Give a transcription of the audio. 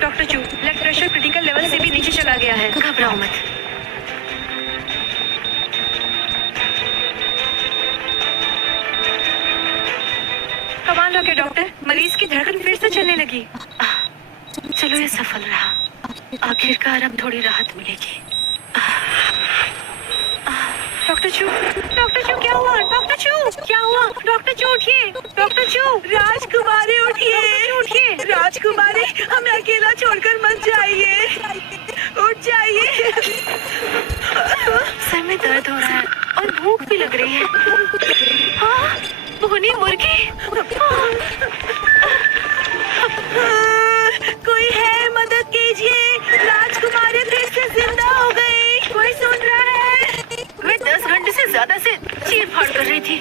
Doctor चू, blood pressure critical level से भी नीचे चला गया है। घबराओ मत। कमाल हो गया डॉक्टर, मरीज की धड़कन फिर से चलने लगी। चलो ये सफल रहा, आखिरकार अब थोड़ी राहत मिलेगी। डॉक्टर चू, क्या हुआ? डॉक्टर चू क्या हुआ? डॉक्टर चू उठिए, डॉक्टर चू। राजकुमारी उठिए, राजकुमारी हमें अकेला छोड़कर मत जाइए, उठ जाइए। सर में दर्द हो रहा है और भूख भी लग रही है। भुनी मुर्गी। कोई है, मदद कीजिए, राजकुमारी फिर से जिंदा हो गई। कोई सुन रहा है? मैं 10 घंटे से ज्यादा से चीर फाड़ कर रही थी।